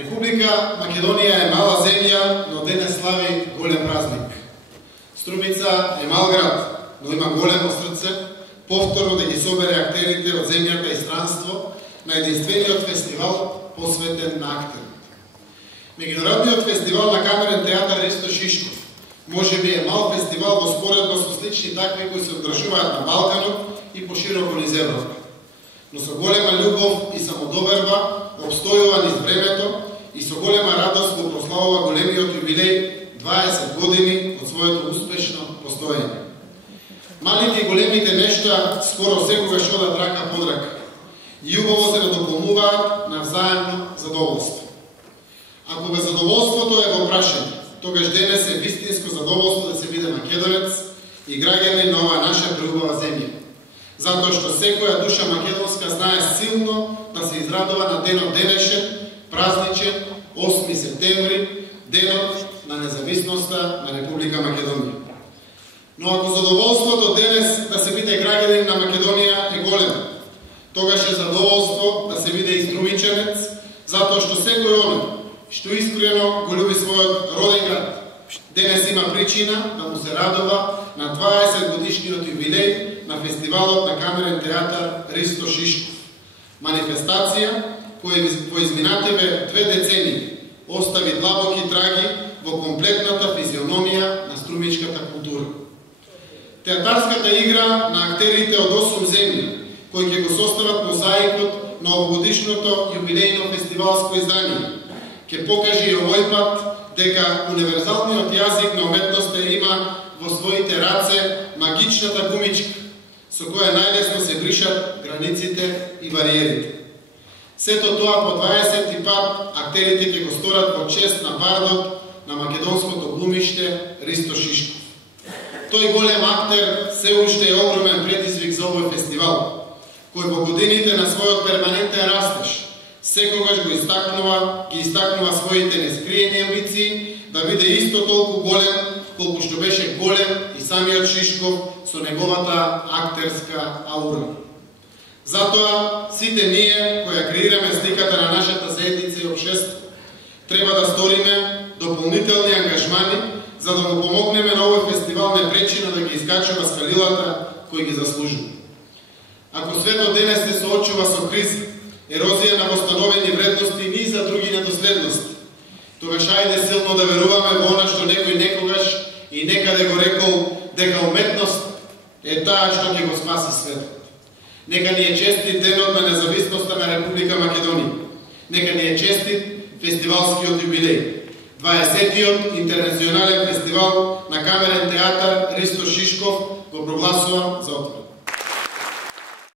Република Македонија е мала земја, но денес слави голем празник. Струмица е мал град, но има големо срце, повторно да ги собере актерите од земјата и странство на единствениот фестивал посветен на актерите. Меѓународниот фестивал на камерен театар Ристо Шишков можеби е мал фестивал во споредба со слични такви кои се одржуваат на Балканот и пошироко низ Европа. Но со голема љубов и самодоверба обстојува низ времето и со голема радост го прославува големиот јубилеј 20 години од своето успешно постоење. Малите и големите нешта скоро секогаш одат рака под рака и убаво се надополнуваат на взаемно задоволство. А кога задоволството е во прашање, тогаш денес е вистинско задоволство да се биде македонец и граѓанин на оваа наша преубава земја. Затоа што секоја душа македонска знае силно да се израдува на денот денешен, празничен, 8 септември, денот на независноста на Република Македонија. Но ако задоволството денес да се биде граѓанин на Македонија е големо, тогаш е задоволство да се биде и струмичанец, затоа што секој оној што искрено го љуби својот роден град, денес има причина да му се радува на 20 годишниот јубилеј на фестивалот на камерен театар Ристо Шишков. Манифестација која во изминативе 2 децении остави длабоки траги во комплетната физиономија на струмичката култура. Театарската игра на актерите од 8 земји, кои ќе го состават мозаикот на овогодишното јубилејно фестивалско издание, ќе покаже и овој пат дека универзалниот јазик на уметноста има во своите раце магичната гумичка, со која најлесно се бришат границите и бариерите. Сето тоа по 20 пат актерите ќе го сторат во чест на бардот на македонското глумиште Ристо Шишков. Тој голем актер се уште е огромен предизвик за овој фестивал, кој во годините на својот перманентен растеж секогаш ги истакнува своите нескриени амбиции да биде исто толку голем колку што беше голем и самиот Шишков со неговата актерска аура. Затоа сите ние кои ја креираме сликата на нашата заедница и општество треба да сториме дополнителни ангажмани за да му помогнеме на овој фестивал не пречина да ги искачува скалилата кои ги заслужува. Ако светот денес се соочува со криза, ерозија на восстановени вредности и низа други недоследности, тогаш ајде силно да веруваме во она што некој некогаш и некаде го рекол дека уметност е таа што ќе го спаси светот. Нека ни е честит денот на независноста на Република Македонија. Нека ни е честит фестивалскиот јубилеј. 20-тиот интернационален фестивал на камерен театар Ристо Шишков го прогласувам за отворен.